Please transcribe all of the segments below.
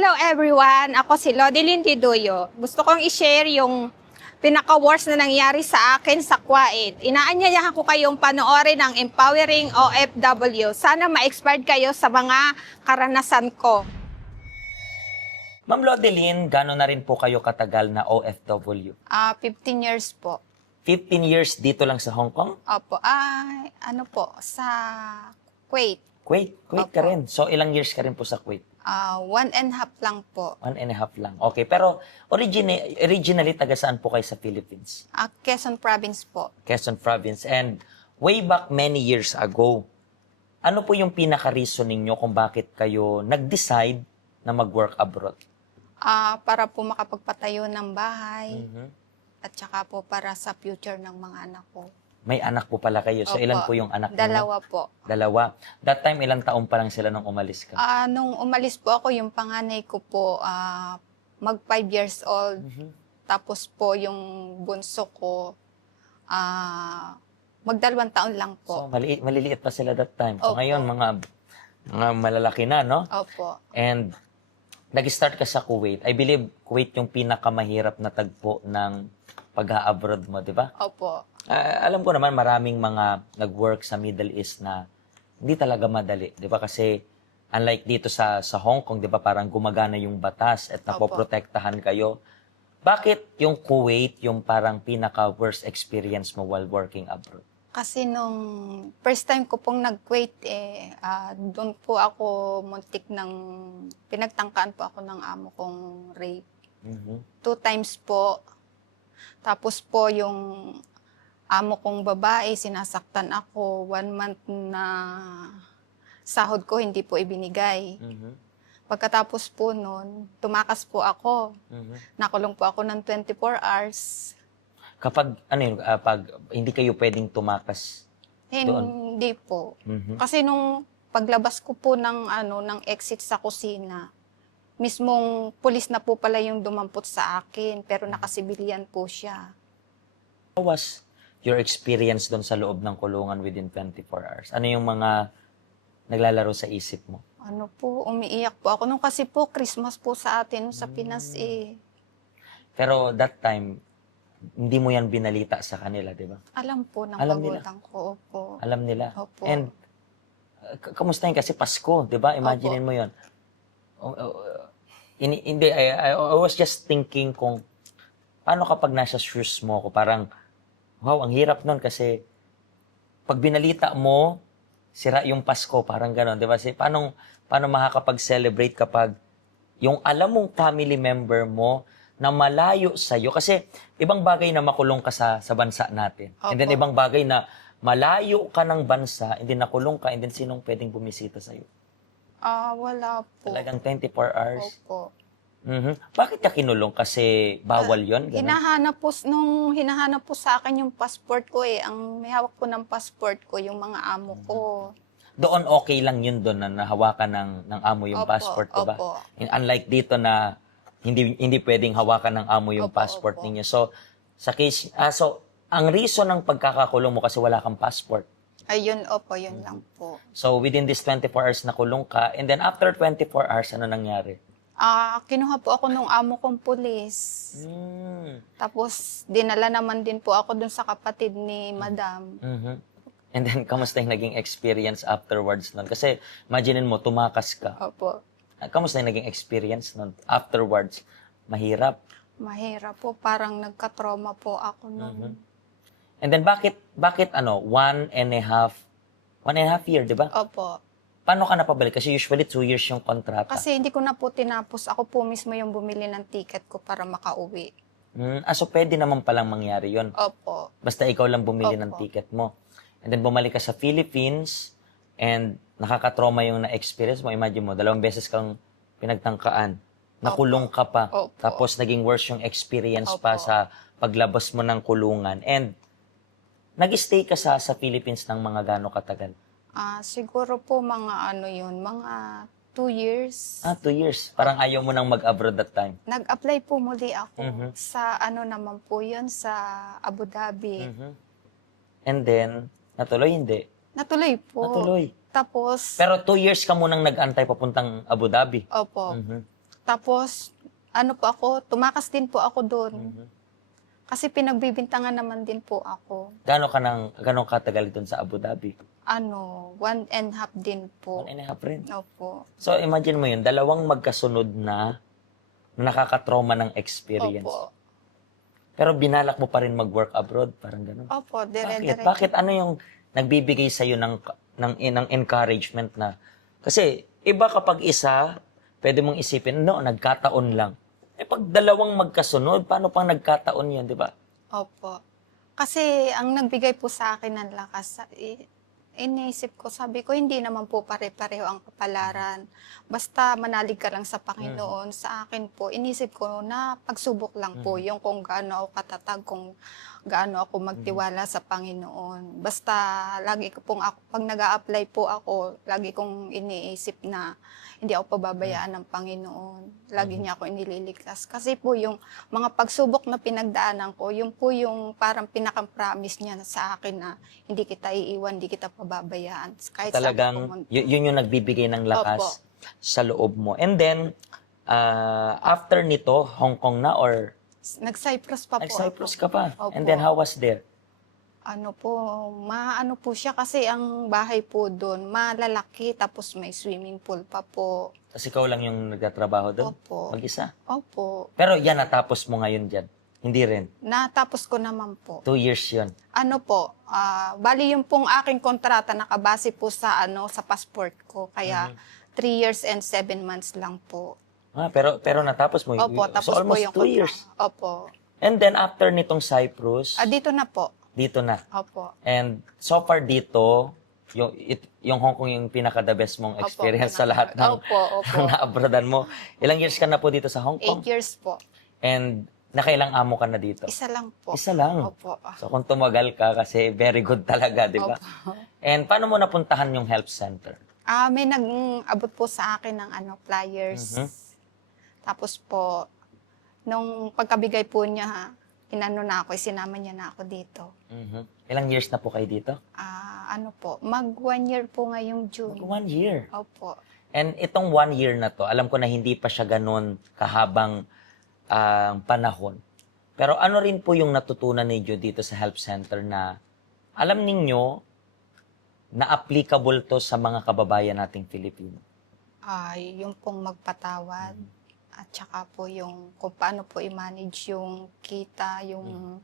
Hello everyone! Ako si Lodeline Didoyo. Gusto kong i-share yung pinaka-worst na nangyari sa akin sa Kuwait. Inaanyayahan ko kayong panoorin ang Empowering OFW. Sana ma-expired kayo sa mga karanasan ko. Ma'am Lodeline, gano'n na rin po kayo katagal na OFW? 15 years po. 15 years dito lang sa Hong Kong? Opo. Sa Kuwait. Kuwait ka Opo. rin. So, ilang years ka rin po sa Kuwait? 1.5 lang po. 1.5 lang. Okay, pero originally, taga saan po kayo sa Philippines? Quezon Province po. Quezon Province. And way back many years ago, ano po yung pinaka-reason ninyo kung bakit kayo nag-decide na mag-work abroad? Para po makapagpatayo ng bahay. Mhm. At saka po para sa future ng mga anak ko. May anak po pala kayo. So, Opo. ilan po yung anak ninyo? Dalawa po. Dalawa. That time, ilang taon pa lang sila nung umalis ka? Nung umalis po ako, yung panganay ko po, mag 5 years old. Mhm. Tapos po yung bunso ko, mag 2 taon lang So, po. maliliit pa sila that time. So, Opo. ngayon, mga malalaki na, no? Opo. And, nag-start ka sa Kuwait. I believe, Kuwait yung pinakamahirap na tagpo ng pag-abroad mo, di ba? Opo. Alam ko naman, maraming mga nag-work sa Middle East na hindi talaga madali, di ba? Kasi, unlike dito sa Hong Kong, di ba, parang gumagana yung batas at napoprotektahan kayo. Bakit yung Kuwait yung parang pinaka-worst experience mo while working abroad? Kasi nung first time ko pong nag-Kuwait, doon po ako pinagtangkaan po ako ng amo kong rape. Mhm. 2 times po. Tapos po yung amo kong babae, sinasaktan ako. 1 month na sahod ko, hindi po ibinigay. Mhm. Pagkatapos po nun, tumakas po ako. Mhm. Nakulong po ako ng 24 hours. Kapag, pag hindi kayo pwedeng tumakas. Hindi po. Mhm. Kasi nung paglabas ko po ng exit sa kusina, mismong pulis na po pala yung dumampot sa akin, pero nakasibilyan po siya. How was your experience doon sa loob ng kulungan within 24 hours? Ano yung mga naglalaro sa isip mo? Umiiyak po ako. Nung kasi po, Christmas po sa atin, nung sa Pinas Pero that time, hindi mo yan binalita sa kanila, di ba? Alam po ng Alam nila. magulang ko. Opo. Alam nila. Opo. And, kamusta yun? Kasi Pasko, di ba? Imaginin mo yun. Hindi, I was just thinking kung, paano kapag nasa shoes mo ko, parang, wow, ang hirap nun kasi, pag binalita mo, sira yung Pasko, parang gano'n, di ba? Paano makakapag-celebrate kapag yung alam mong family member mo na malayo sa'yo? Kasi ibang bagay na makulong ka sa bansa natin. And then Opo. ibang bagay na malayo ka ng bansa, and then nakulong ka, and then sinong pwedeng bumisita sa'yo? Wala po. Talagang 24 hours? Opo. Mhm. Bakit ka kinulong? Kasi bawal yun? Ganun? Nung hinahanap po sa akin yung passport ko ang may hawak po ng passport ko, yung mga amo ko. Doon okay lang yun doon na nahawakan ng amo yung Opo, passport, diba? opo. Unlike dito na hindi pwedeng hawakan ng amo yung Opo, passport opo. ninyo. So, sa case, ang reason ng pagkakakulong mo kasi wala kang passport. Ayun, opo, yun lang po. So, within this 24 hours nakulong ka, and then after 24 hours, ano nangyari? Kinuha po ako nung amo kong pulis. Tapos, dinala naman din po ako dun sa kapatid ni Madam. Mhm. And then, kamusta yung naging experience afterwards nun? Kasi, imaginin mo, tumakas ka. Opo. Kamusta yung naging experience nun? Afterwards, mahirap. Mahirap po. Parang nagka-trauma po ako nun. And then, bakit 1.5 year, di ba? Opo. Paano ka napabalik? Kasi usually 2 years yung kontrata. Kasi hindi ko na po tinapos. Ako po mismo yung bumili ng ticket ko para makauwi. So pwede naman palang mangyari yon. Opo. Basta ikaw lang bumili ng Opo. ticket mo. And then bumalik ka sa Philippines and nakakatrauma yung na-experience mo. Imagine mo, 2 beses kang pinagtangkaan. Nakulong ka pa. Opo. Tapos naging worse yung experience pa Opo. sa paglabas mo ng kulungan. And nag-stay ka sa Philippines ng mga gaano katagal? Siguro po mga 2 years. 2 years. Parang ayaw mo nang mag-abroad that time. Nag-apply po muli ako Mhm. sa naman po yun, sa Abu Dhabi. Mhm. And then, natuloy hindi. Natuloy po. Natuloy. Tapos, Pero 2 years ka munang nag-antay papuntang Abu Dhabi. opo. Mhm. Tapos, ano po ako, tumakas din po ako doon. Mhm. Kasi pinagbibintangan naman din po ako. Gano'ng katagal doon sa Abu Dhabi? 1.5 din po. 1.5 rin. Opo. So, imagine mo yun, dalawang magkasunod na nakakatrauma ng experience. Opo. Pero binalak mo pa rin mag-work abroad, parang gano'n. Opo, Bakit? dire-diretso. Bakit? Ano yung nagbibigay sa'yo ng encouragement na? Kasi, iba kapag isa, pwede mong isipin, no, nagkataon lang. Pag dalawang magkasunod, paano pang nagkataon yun, di ba? Opo. Kasi ang nagbigay po sa akin ng lakas, iniisip ko, sabi ko, hindi naman po pare-pareho ang kapalaran. Basta manalig ka lang sa Panginoon. Sa akin po, inisip ko na pagsubok lang po yung kung gaano ako katatag, kung gaano ako magtiwala sa Panginoon. Basta lagi ko pong ako, pag nag-a-apply po ako, lagi kong iniisip na hindi ako pababayaan ng Panginoon. Lagi niya ako inililigtas. Kasi po yung mga pagsubok na pinagdaanan ko, yun po yung parang pinaka-promise niya sa akin na hindi kita iiwan, hindi kita pababayaan. Kahit Talagang, yun yung nagbibigay ng lakas Opo. sa loob mo. And then, after nito, Hong Kong na or Nag-Cyprus pa po nag-Cyprus ako. ka pa? Opo. And then, how was there? Ano po, maano po siya kasi ang bahay po doon, malalaki, tapos may swimming pool pa po. Kasi ikaw lang yung nagtatrabaho doon? Opo. Mag-isa? Opo. Pero yan, natapos mo ngayon dyan? Hindi rin? Natapos ko naman po. 2 years yun? Ano po, bali yung pong aking kontrata nakabase po sa sa passport ko. Kaya 3 years and 7 months lang po. Pero natapos mo. Opo, So tapos po almost yung 2 years. Opo. And then after nitong Cyprus, Dito na po. dito na. Opo. And so far dito, yung Hong Kong yung pinaka-the best mong Opo, experience sa lahat ng Opo. na-abroadan mo. Ilang years ka na po dito sa Hong 8 Kong? years po. And nakailang amo ka na dito? Isa lang po. Isa lang. Opo. So kung tumagal ka, kasi very good talaga, di ba? Opo. And paano mo napuntahan yung health center? May nag-abot po sa akin ng flyers. Tapos po, nung pagkabigay po niya, inano na ako, isinama niya na ako dito. Ilang years na po kayo dito? Mag 1 year po ngayong June. 1 year. Opo. And itong 1 year na to, alam ko na hindi pa siya ganun kahabang panahon. Pero ano rin po yung natutunan ninyo dito sa health center na alam ninyo na applicable to sa mga kababayan nating Filipino? Yung pong magpatawad. At saka po yung kung paano po i-manage yung kita, yung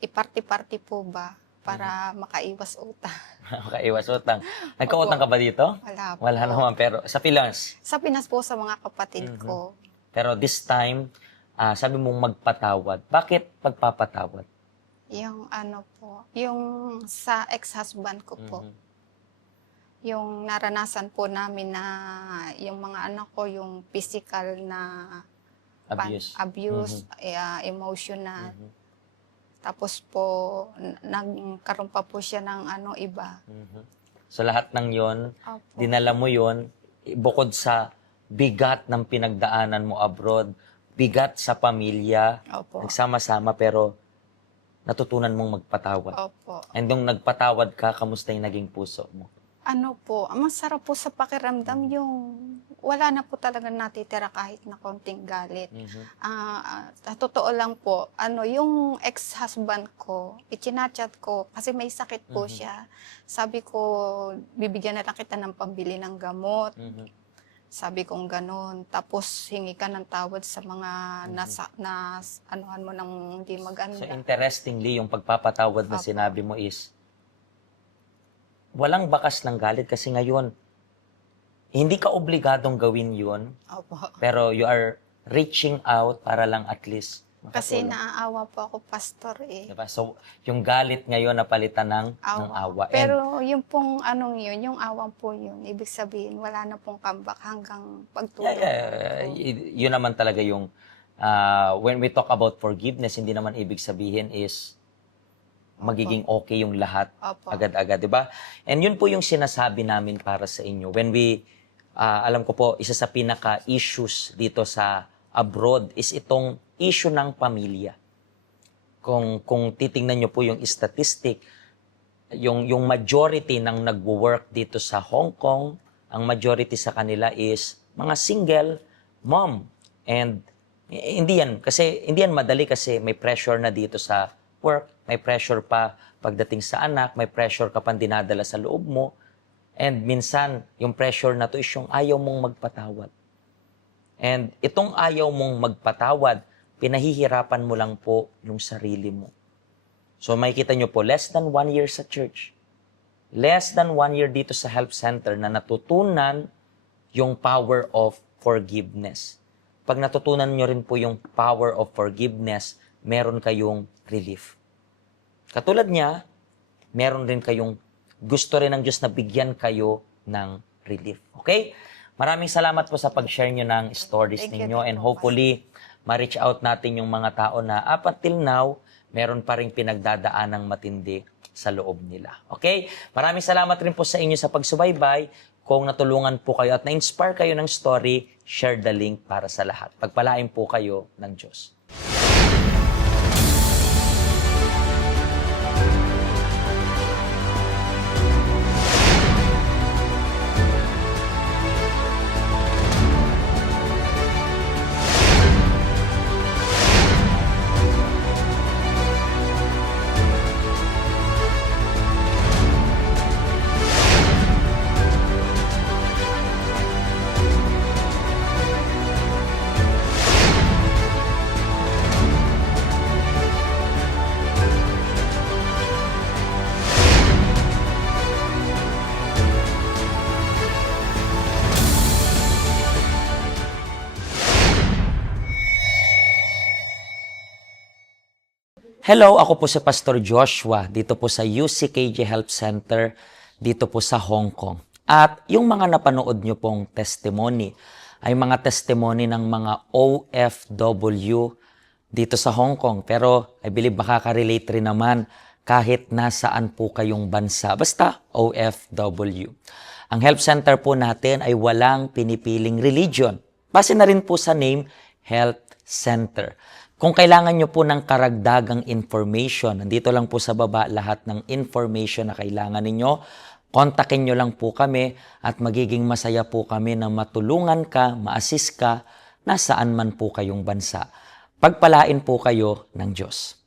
iparte-parte po ba para makaiwas utang. Makaiwas utang. Nagkautang ka ba dito? Wala po. Wala naman, pero sa Pilas. Sa Pinas po sa mga kapatid ko. Pero this time, sabi mong magpatawad. Bakit pagpapatawad? Yung yung sa ex-husband ko po. Yung naranasan po namin na yung mga anak ko, yung physical na abuse, emotional. Tapos po, nagkaroon pa po siya ng iba. So lahat ng yon, Opo. dinala mo yon, bukod sa bigat ng pinagdaanan mo abroad, bigat sa pamilya, Opo. nagsama-sama pero natutunan mong magpatawad. Opo. And nung nagpatawad ka, kamusta yung naging puso mo? Masarap po sa pakiramdam yung wala na po talaga natitira kahit na konting galit. Sa totoo lang po, yung ex-husband ko, ichinachat ko, kasi may sakit po siya. Sabi ko, bibigyan na lang kita ng pambili ng gamot. Sabi kong ganun. Tapos, hingi ka ng tawad sa mga anuhan mo ng hindi maganda. So interestingly, yung pagpapatawad na Opo. sinabi mo is, walang bakas ng galit kasi ngayon, hindi ka obligadong gawin yun, Opo. pero you are reaching out para lang at least Kasi makatulong. naaawa po ako, pastor eh. Diba? So, yung galit ngayon napalitan ng awa. And Pero yung pong yung awang po yun, ibig sabihin, wala na pong comeback hanggang pagtulong. yun naman talaga yung, when we talk about forgiveness, hindi naman ibig sabihin is magiging okay yung lahat Opo. agad-agad, di ba? And yun po yung sinasabi namin para sa inyo. When we, alam ko po, isa sa pinaka-issues dito sa abroad is itong issue ng pamilya. Kung titingnan nyo po yung statistic, yung majority ng nagwo-work dito sa Hong Kong, ang majority sa kanila is mga single mom And hindi yan madali kasi may pressure na dito sa work, may pressure pa pagdating sa anak, may pressure ka pang dinadala sa loob mo. And minsan, yung pressure na to is yung ayaw mong magpatawad. And itong ayaw mong magpatawad, pinahihirapan mo lang po yung sarili mo. So makikita nyo po, less than 1 year sa church. Less than 1 year dito sa help center na natutunan yung power of forgiveness. Pag natutunan nyo rin po yung power of forgiveness, meron kayong relief. Katulad niya, meron rin kayong gusto rin ng Diyos na bigyan kayo ng relief. Okay? Maraming salamat po sa pag-share nyo ng stories Thank you, ninyo and hopefully, ma-reach out natin yung mga tao na up until now, meron pa rin pinagdadaan ng matindi sa loob nila. Okay? Maraming salamat rin po sa inyo sa pagsubaybay. Kung natulungan po kayo at na-inspire kayo ng story, share the link para sa lahat. Pagpalain po kayo ng Diyos. Hello, ako po si Pastor Joshua dito po sa UCKJ Help Center dito po sa Hong Kong. At yung mga napanood nyo pong testimony ay mga testimony ng mga OFW dito sa Hong Kong. Pero I believe makaka-relate rin naman kahit nasaan po kayong bansa. Basta OFW. Ang Help Center po natin ay walang pinipiling religion. Base na rin po sa name, Help Center. Kung kailangan nyo po ng karagdagang information, nandito lang po sa baba lahat ng information na kailangan ninyo. Kontakin nyo lang po kami at magiging masaya po kami na matulungan ka, ma-assist ka, nasaan man po kayong bansa. Pagpalain po kayo ng Diyos.